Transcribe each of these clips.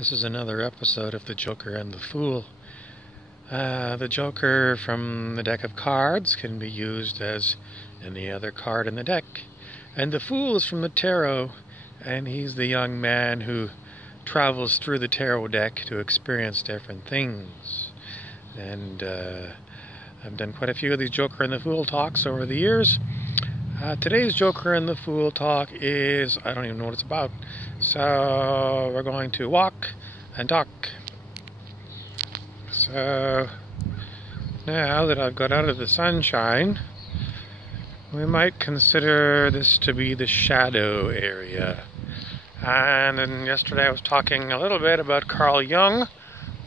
This is another episode of The Joker and the Fool. The Joker from the deck of cards can be used as any other card in the deck. And the Fool is from the tarot, and he's the young man who travels through the tarot deck to experience different things. And I've done quite a few of these Joker and the Fool talks over the years. Today's Joker and the Fool talk is, I don't even know what it's about. So we're going to walk and talk. So now that I've got out of the sunshine, we might consider this to be the shadow area. And then yesterday I was talking a little bit about Carl Jung,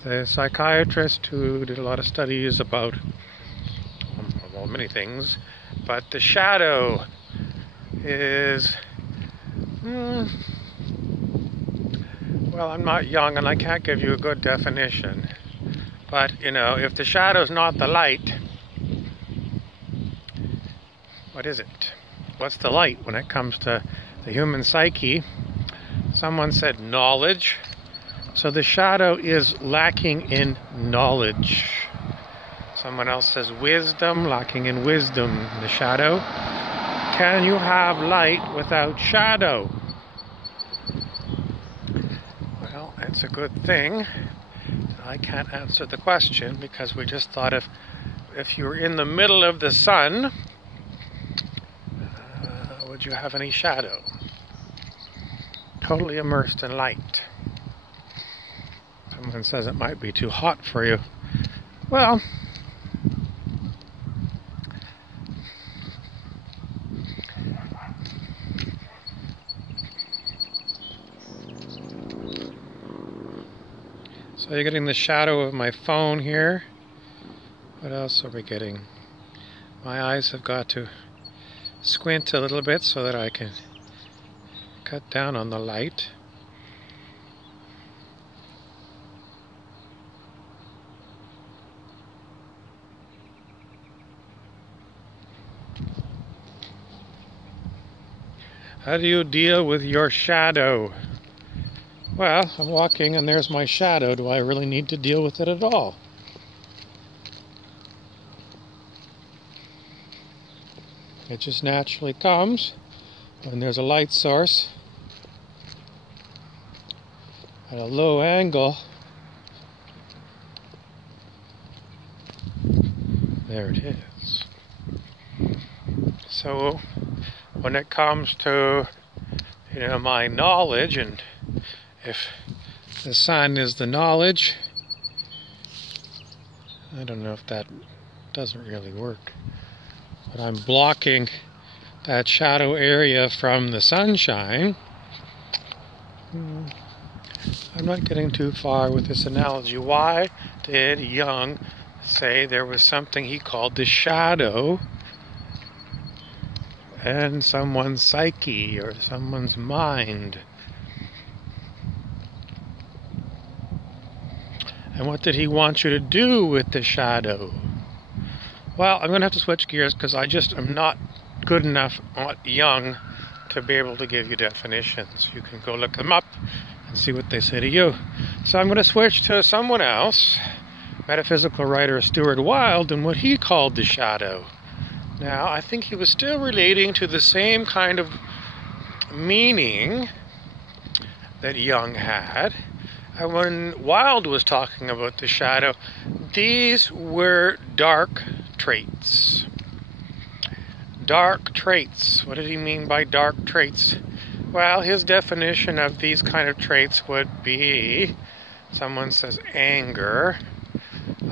the psychiatrist who did a lot of studies about many things. But the shadow is, well, I'm not young and I can't give you a good definition. But, you know, if the shadow's not the light, what is it? What's the light when it comes to the human psyche? Someone said knowledge. So the shadow is lacking in knowledge. Someone else says wisdom, lacking in wisdom in the shadow. Can you have light without shadow? Well, it's a good thing. I can't answer the question because we just thought if you were in the middle of the sun, would you have any shadow? Totally immersed in light. Someone says it might be too hot for you. Well, so you're getting the shadow of my phone here. What else are we getting? My eyes have got to squint a little bit so that I can cut down on the light. How do you deal with your shadow? Well, I'm walking and there's my shadow. Do I really need to deal with it at all? It just naturally comes when there's a light source at a low angle. There it is. So when it comes to, my knowledge, and if the sun is the knowledge, I don't know if that doesn't really work. But I'm blocking that shadow area from the sunshine. I'm not getting too far with this analogy. Why did Jung say there was something he called the shadow and someone's psyche or someone's mind? And what did he want you to do with the shadow? Well, I'm going to have to switch gears because I just am not good enough at Jung to be able to give you definitions. You can go look them up and see what they say to you. So I'm going to switch to someone else, metaphysical writer Stuart Wilde, and what he called the shadow. Now, I think he was still relating to the same kind of meaning that Jung had. And when Wilde was talking about the shadow, these were dark traits. Dark traits. What did he mean by dark traits? Well, his definition of these kind of traits would be, someone says anger.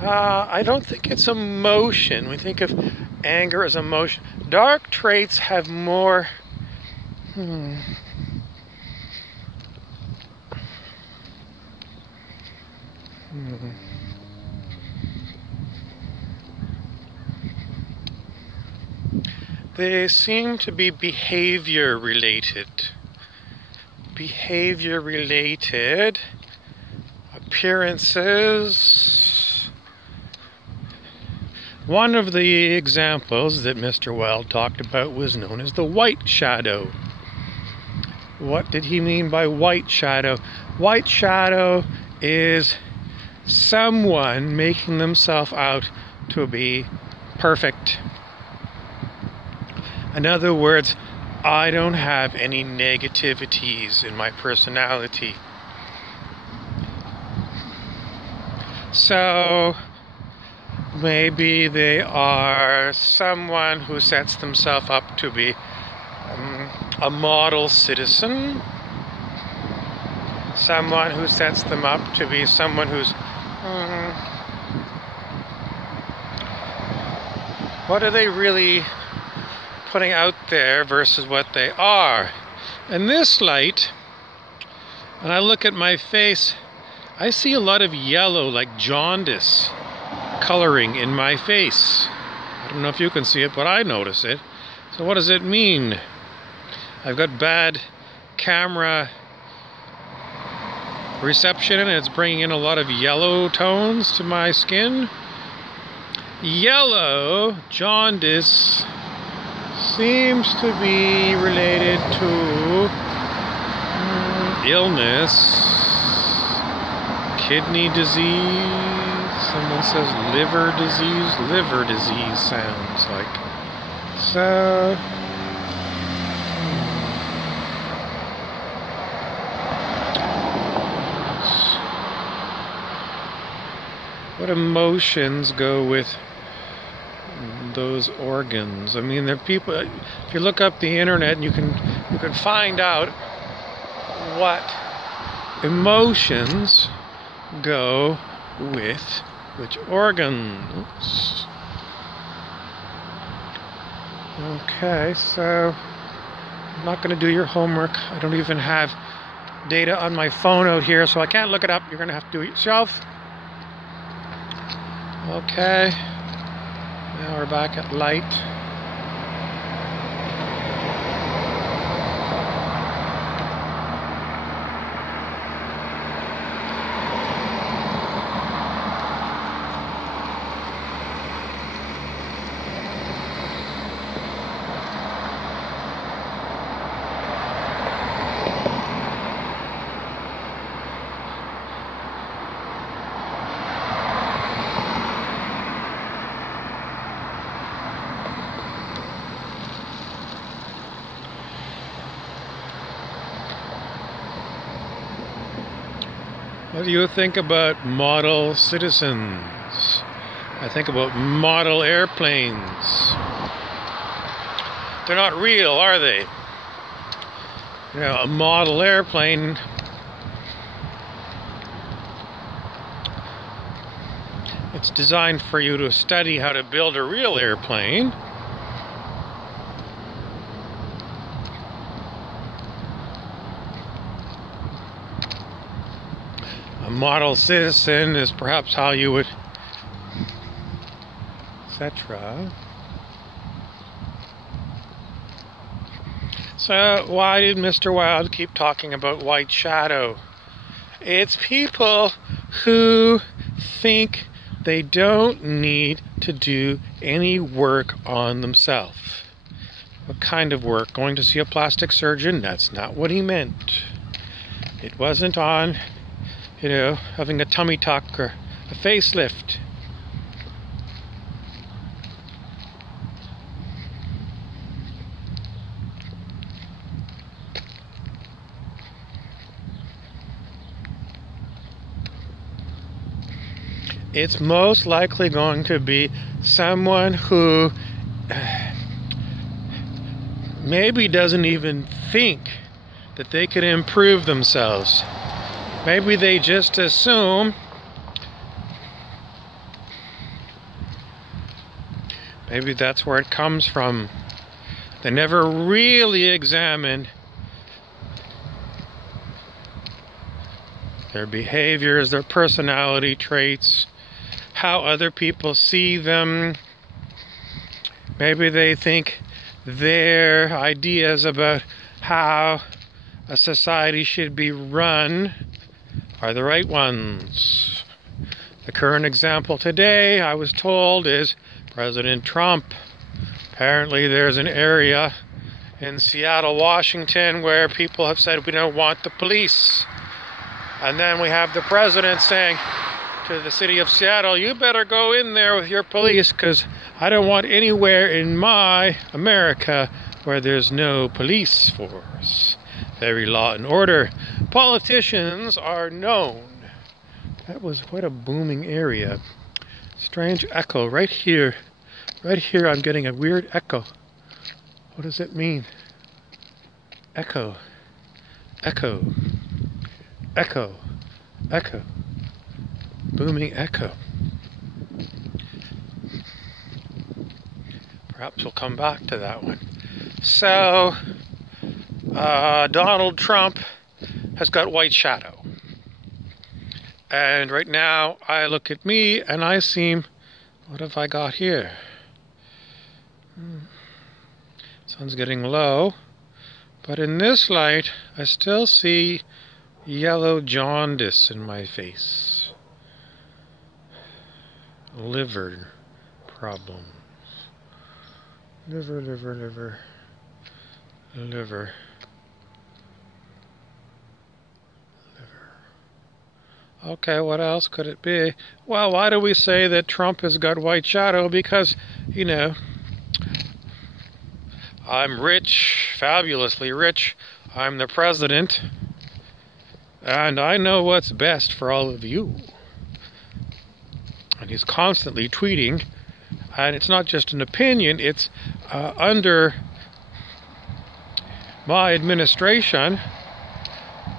I don't think it's emotion. We think of anger as emotion. Dark traits have more... They seem to be behavior related. Behavior related. Appearances. One of the examples that Mr. Wilde talked about was known as the white shadow. what did he mean by white shadow? White shadow is someone making themselves out to be perfect. In other words, I don't have any negativities in my personality. So maybe they are someone who sets themselves up to be a model citizen, someone who sets them up to be someone who's what are they really putting out there versus what they are. In this light, when I look at my face, I see a lot of yellow, like jaundice, coloring in my face. I don't know if you can see it, but I notice it. So what does it mean? I've got bad camera reception and it's bringing in a lot of yellow tones to my skin. Yellow, jaundice, seems to be related to illness, kidney disease. Someone says liver disease. Liver disease sounds like. So, what emotions go with those organs? I mean, there are people. If you look up the internet, you can find out what emotions go with which organs. Okay, so I'm not going to do your homework. I don't even have data on my phone out here, so I can't look it up. You're going to have to do it yourself. Okay, now we're back at light. What do you think about model citizens? I think about model airplanes. They're not real, are they? You know, a model airplane it's designed for you to study how to build a real airplane. A model citizen is perhaps how you would, etc. So why did Mr. Wilde keep talking about white shadow? It's people who think they don't need to do any work on themselves. What kind of work? Going to see a plastic surgeon? That's not what he meant. It wasn't on, you know, having a tummy tuck or a facelift. It's most likely going to be someone who maybe doesn't even think that they can improve themselves. Maybe they just assume, maybe that's where it comes from. They never really examine their behaviors, their personality traits, how other people see them. Maybe they think their ideas about how a society should be run are the right ones. The current example today, I was told, is President Trump. Apparently there's an area in Seattle, Washington, where people have said we don't want the police. And then we have the president saying to the city of Seattle, you better go in there with your police because I don't want anywhere in my America where there's no police force. Very law and order. Politicians are known. That was quite a booming area. Strange echo right here. Right here I'm getting a weird echo. What does it mean? Echo. Echo. Echo. Echo. Booming echo. Perhaps we'll come back to that one. So, Donald Trump has got white shadow. And right now, I look at me and I seem... What have I got here? Sun's getting low. But in this light, I still see yellow jaundice in my face. Liver problems. Liver. Okay, what else could it be? Well, why do we say that Trump has got white shadow? Because, you know, I'm rich, fabulously rich. I'm the president. And I know what's best for all of you. And he's constantly tweeting. And it's not just an opinion, it's under my administration,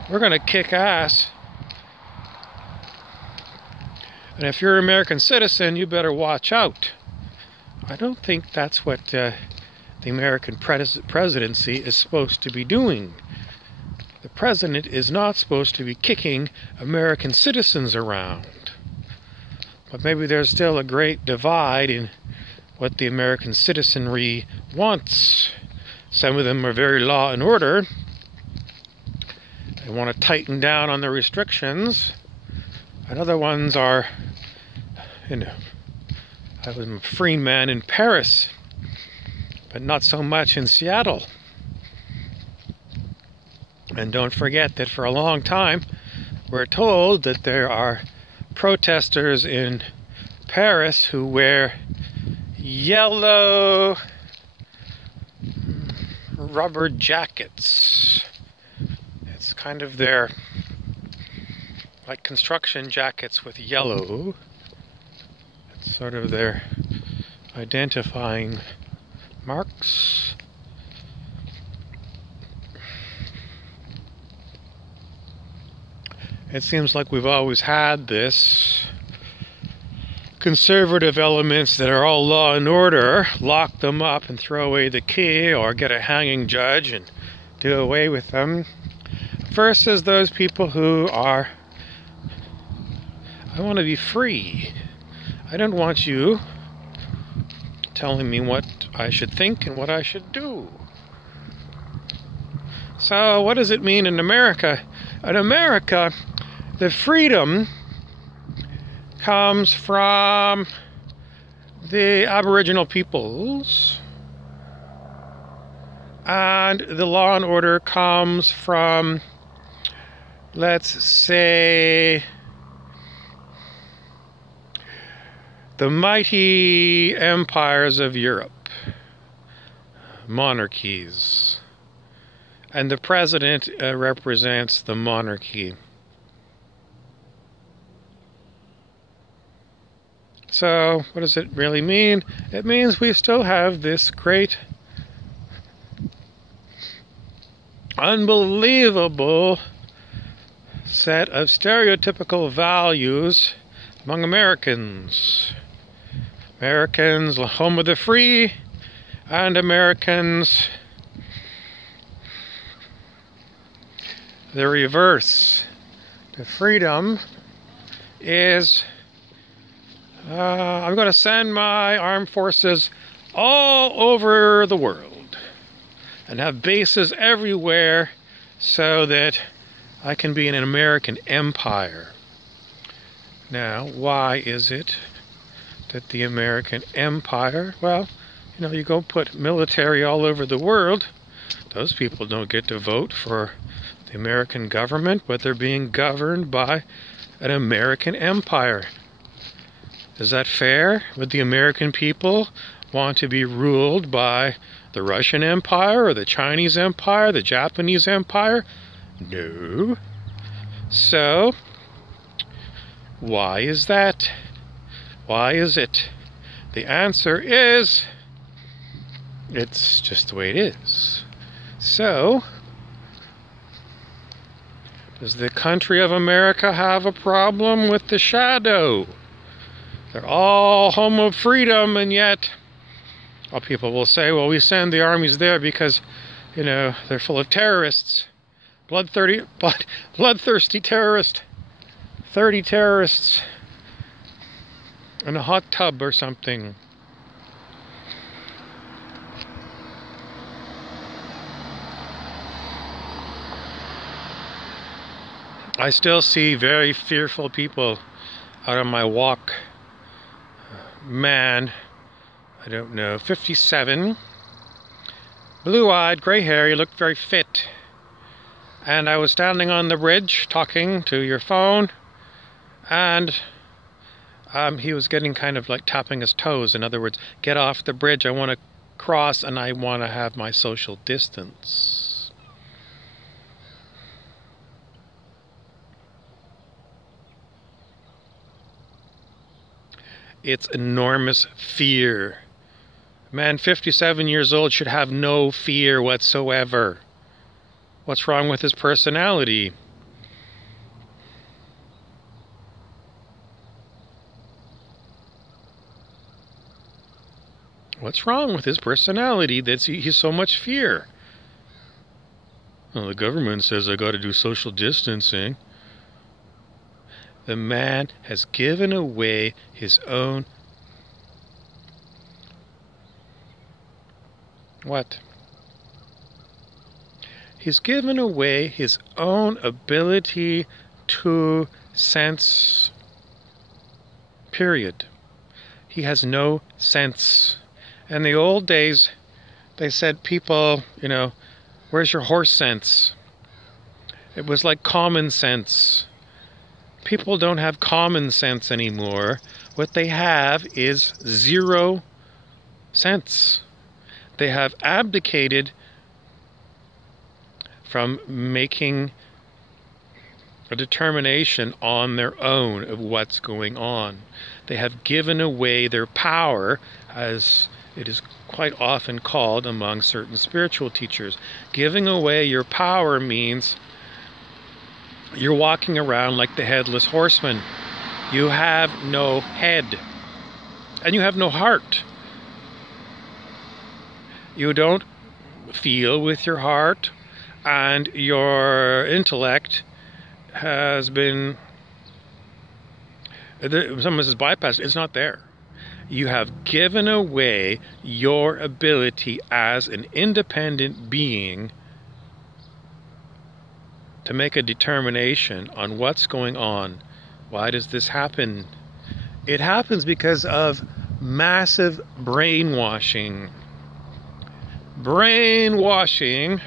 we're going to kick ass. And if you're an American citizen, you better watch out. I don't think that's what the American presidency is supposed to be doing. The president is not supposed to be kicking American citizens around. But maybe there's still a great divide in what the American citizenry wants. Some of them are very law and order. They want to tighten down on the restrictions. And other ones are, you know, I was a free man in Paris, but not so much in Seattle. And don't forget that for a long time, we're told that there are protesters in Paris who wear yellow rubber jackets. It's kind of their, like construction jackets with yellow. It's sort of their identifying marks. It seems like we've always had this conservative elements that are all law and order, lock them up and throw away the key, or get a hanging judge and do away with them, versus those people who are, I want to be free. I don't want you telling me what I should think and what I should do. So what does it mean in America? In America, the freedom comes from the Aboriginal peoples, and the law and order comes from, let's say, the mighty empires of Europe, monarchies, and the president represents the monarchy. So, what does it really mean? It means we still have this great, unbelievable set of stereotypical values among Americans. Americans, home of the free, and Americans, the reverse. The freedom is, I'm going to send my armed forces all over the world and have bases everywhere so that I can be in an American empire. Now, why is it that the American empire, well, you know, you go put military all over the world, Those people don't get to vote for the American government, but they're being governed by an American empire. Is that fair? Would the American people want to be ruled by the Russian Empire or the Chinese Empire, the Japanese Empire? No. So, why is that? Why is it? The answer is, it's just the way it is. So, does the country of America have a problem with the shadow? They're all home of freedom, and yet, well, people will say, well, we send the armies there because, you know, they're full of terrorists. Bloodthirsty terrorists. 30 terrorists in a hot tub or something. I still see very fearful people out on my walk. Man, I don't know, 57, blue-eyed, gray hair, he looked very fit. And I was standing on the bridge talking to your phone, and he was getting kind of like tapping his toes. In other words, get off the bridge, I want to cross and I want to have my social distance. It's enormous fear. A man 57 years old should have no fear whatsoever. What's wrong with his personality? What's wrong with his personality that he's so much fear? Well, the government says I got to do social distancing. The man has given away his own... What? He's given away his own ability to sense. Period. He has no sense. In the old days, they said people, you know, where's your horse sense? It was like common sense. People don't have common sense anymore. What they have is zero sense. They have abdicated from making a determination on their own of what's going on. They have given away their power, as it is quite often called among certain spiritual teachers. Giving away your power means you're walking around like the headless horseman. You have no head. And you have no heart. You don't feel with your heart, and your intellect has been, someone says bypassed, it's not there. You have given away your ability as an independent being to make a determination on what's going on. Why does this happen? It happens because of massive brainwashing. Brainwashing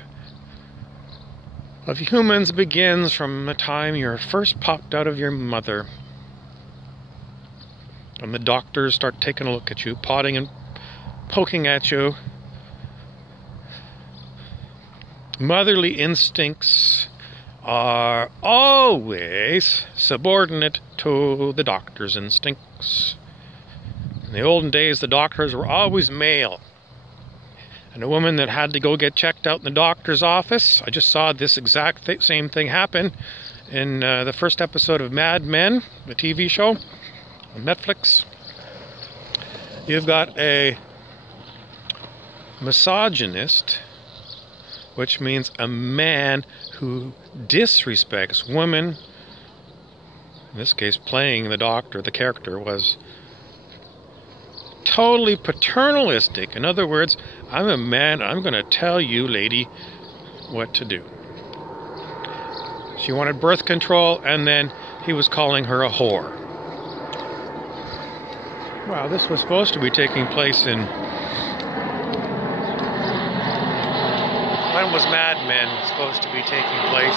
of humans begins from the time you're first popped out of your mother. And the doctors start taking a look at you, prodding and poking at you. Motherly instincts are always subordinate to the doctor's instincts. In the olden days, the doctors were always male. And a woman that had to go get checked out in the doctor's office, I just saw this exact same thing happen in the first episode of Mad Men, the TV show on Netflix. You've got a misogynist, which means a man who disrespects women. In this case, playing the doctor, the character was totally paternalistic. In other words, I'm a man, I'm going to tell you, lady, what to do. She wanted birth control, and then he was calling her a whore. Wow, this was supposed to be taking place in... When was Mad Men supposed to be taking place.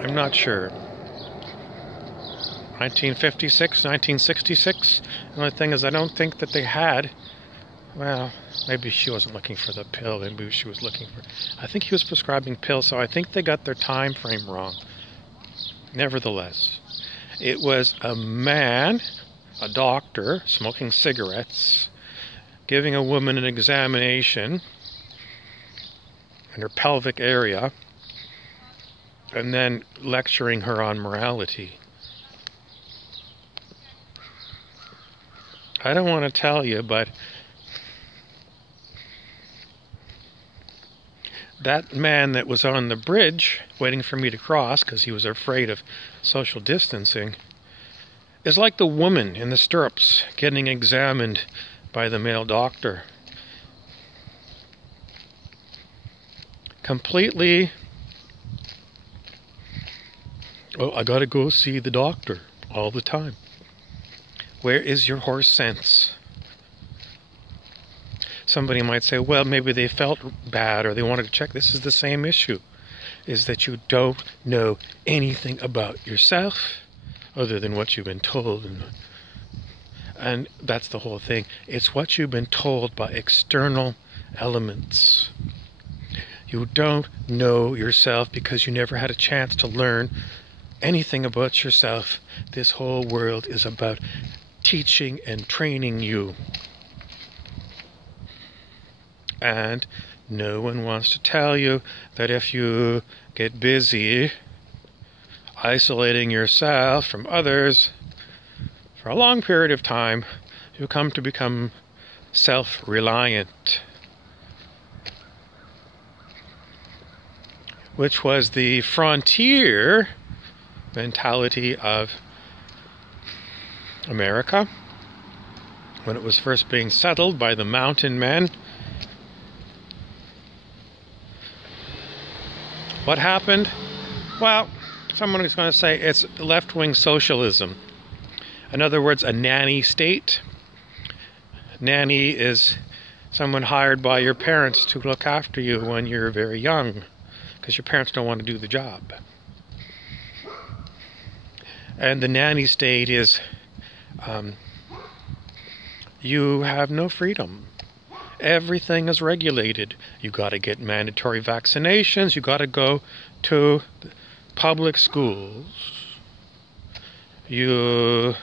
I'm not sure. 1956, 1966. The only thing is, I don't think that they had. Well, maybe she wasn't looking for the pill. Maybe she was looking for. I think he was prescribing pills, so I think they got their time frame wrong. Nevertheless, it was a man, a doctor, smoking cigarettes, giving a woman an examination in her pelvic area, and then lecturing her on morality. I don't want to tell you, but that man that was on the bridge waiting for me to cross because he was afraid of social distancing is like the woman in the stirrups getting examined by the male doctor. Completely, oh, I gotta go see the doctor all the time. Where is your horse sense? Somebody might say, well, maybe they felt bad or they wanted to check. This is the same issue, is that you don't know anything about yourself other than what you've been told. And that's the whole thing. It's what you've been told by external elements. You don't know yourself because you never had a chance to learn anything about yourself. This whole world is about teaching and training you. And no one wants to tell you that if you get busy isolating yourself from others for a long period of time, you come to become self-reliant, which was the frontier mentality of America when it was first being settled by the mountain men. What happened? Well, someone is going to say it's left-wing socialism. In other words, a nanny state. Nanny is someone hired by your parents to look after you when you're very young, because your parents don't want to do the job. And the nanny state is you have no freedom. Everything is regulated. You got to get mandatory vaccinations. You got to go to public schools. You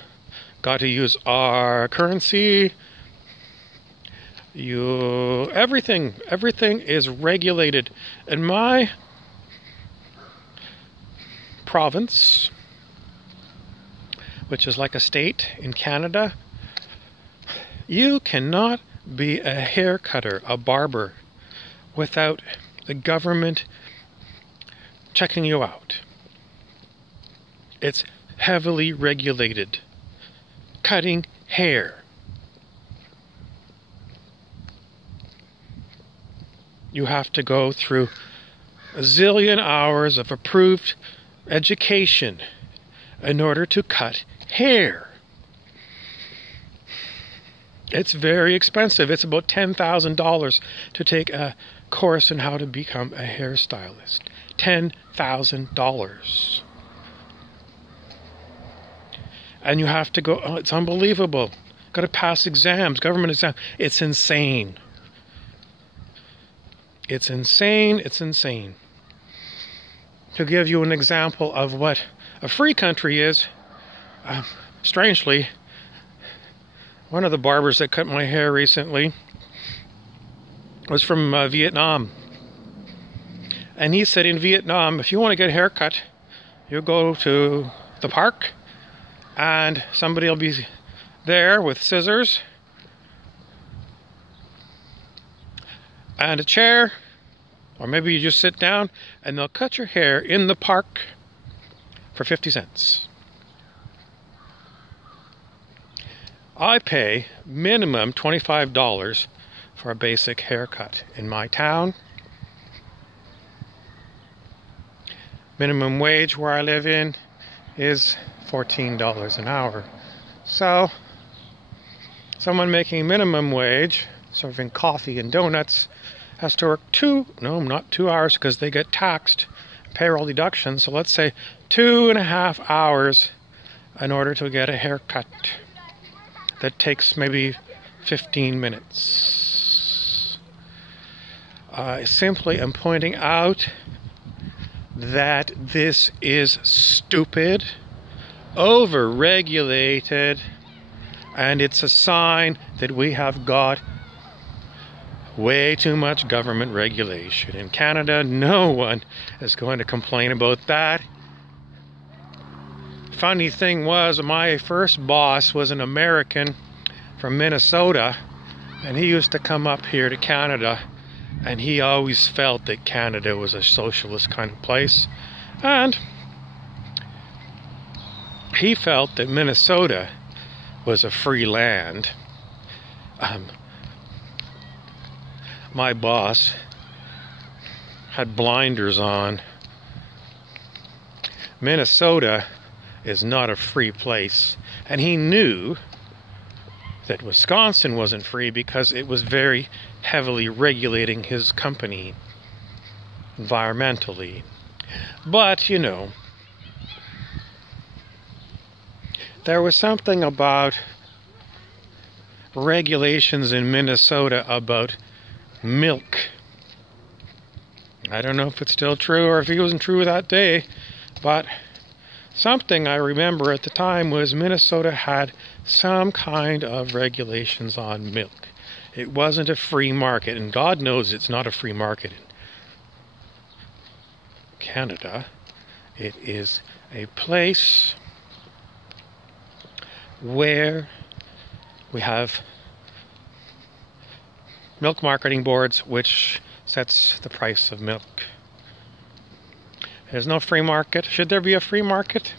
got to use our currency. Everything is regulated. In my province, which is like a state in Canada, you cannot be a hair cutter, a barber, without the government checking you out. It's heavily regulated. Cutting hair. You have to go through a zillion hours of approved education in order to cut hair. It's very expensive. It's about $10,000 to take a course in how to become a hairstylist. $10,000. And you have to go, oh, it's unbelievable. Got to pass exams, government exams. It's insane. It's insane. It's insane. To give you an example of what a free country is, strangely, one of the barbers that cut my hair recently was from Vietnam. And he said in Vietnam, if you want to get a haircut, you go to the park and somebody will be there with scissors and a chair, or maybe you just sit down and they'll cut your hair in the park for 50 cents. I pay minimum $25 for a basic haircut in my town. Minimum wage where I live in is $14 an hour. So, someone making minimum wage, serving coffee and donuts, has to work not 2 hours because they get taxed, payroll deductions. So let's say 2.5 hours in order to get a haircut. That takes maybe 15 minutes. I simply am pointing out that this is stupid, over-regulated, and it's a sign that we have got way too much government regulation. In Canada, no one is going to complain about that. Funny thing was, my first boss was an American from Minnesota, and he used to come up here to Canada, and he always felt that Canada was a socialist kind of place, and he felt that Minnesota was a free land. My boss had blinders on. Minnesota is not a free place, and he knew that Wisconsin wasn't free because it was very heavily regulating his company environmentally. But, you know, there was something about regulations in Minnesota about milk. I don't know if it's still true or if it wasn't true that day, but something I remember at the time was Minnesota had some kind of regulations on milk. It wasn't a free market, and God knows it's not a free market in Canada. It is a place where we have milk marketing boards which sets the price of milk. There's no free market. Should there be a free market?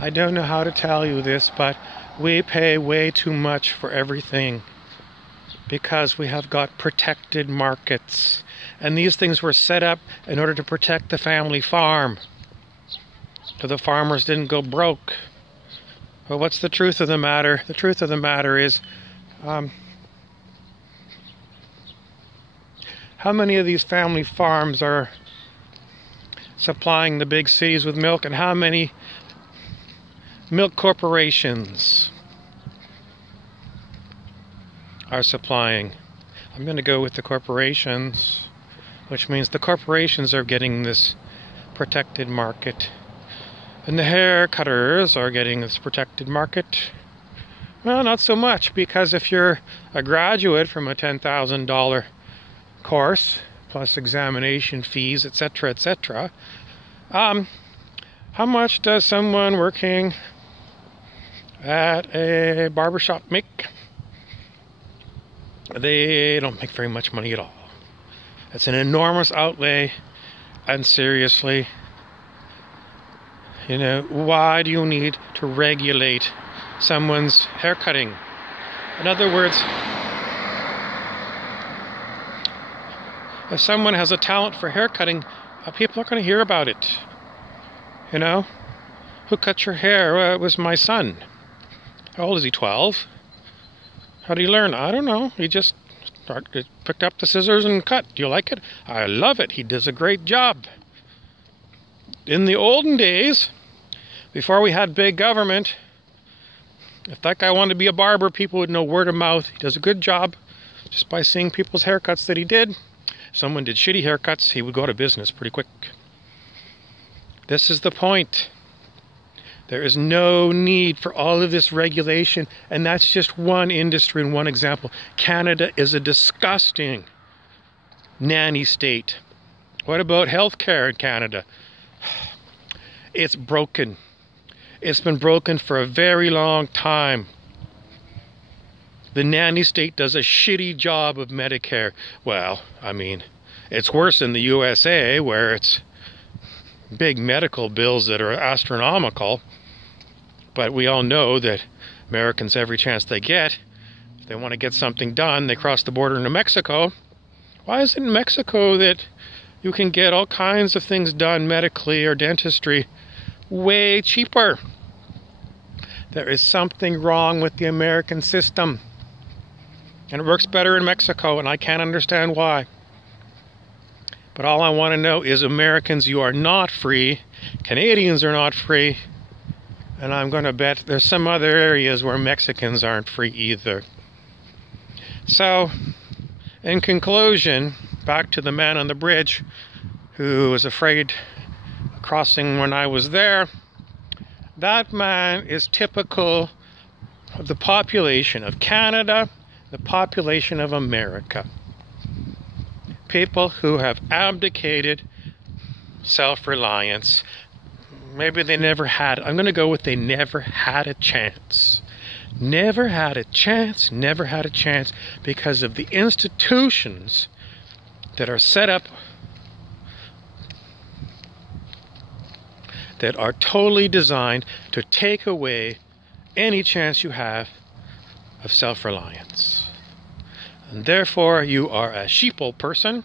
I don't know how to tell you this, but we pay way too much for everything because we have got protected markets. And these things were set up in order to protect the family farm, so the farmers didn't go broke. But what's the truth of the matter? The truth of the matter is, how many of these family farms are supplying the big cities with milk, and how many milk corporations are supplying? I'm going to go with the corporations, which means the corporations are getting this protected market. And the hair cutters are getting this protected market. Well, not so much, because if you're a graduate from a $10,000 course, plus examination fees, etc., etc., how much does someone working at a barbershop make? They don't make very much money at all. It's an enormous outlay, and seriously, you know, why do you need to regulate someone's haircutting? In other words, if someone has a talent for haircutting, people are going to hear about it. You know? Who cut your hair? Well, it was my son. How old is he? 12? How did he learn? I don't know. He just picked up the scissors and cut. Do you like it? I love it. He does a great job. In the olden days, before we had big government, if that guy wanted to be a barber, people would know word of mouth. He does a good job just by seeing people's haircuts that he did. If someone did shitty haircuts, he would go out of business pretty quick. This is the point. There is no need for all of this regulation, and that's just one industry and one example. Canada is a disgusting nanny state. What about healthcare in Canada? It's broken. It's been broken for a very long time. The nanny state does a shitty job of Medicare. Well, I mean, it's worse in the USA, where it's big medical bills that are astronomical. But we all know that Americans, every chance they get, if they want to get something done, they cross the border into Mexico. Why is it in Mexico that You can get all kinds of things done medically or dentistry way cheaper. There is something wrong with the American system. And it works better in Mexico, and I can't understand why. But all I want to know is, Americans, you are not free. Canadians are not free. And I'm going to bet there's some other areas where Mexicans aren't free either. So, in conclusion, back to the man on the bridge who was afraid of crossing when I was there. That man is typical of the population of Canada, the population of America. People who have abdicated self-reliance. Maybe they never had it. I'm going to go with they never had a chance. Never had a chance, never had a chance, because of the institutions that are set up that are totally designed to take away any chance you have of self-reliance. And therefore, you are a sheeple person.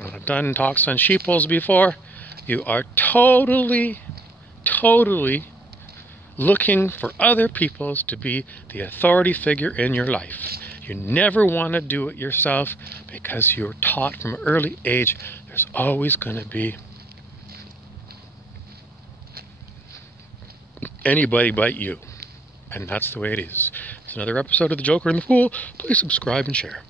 I've done talks on sheeples before. You are totally looking for other peoples to be the authority figure in your life. You never want to do it yourself, because you're taught from an early age there's always going to be anybody but you. And that's the way it is. It's another episode of The Joker and the Fool. Please subscribe and share.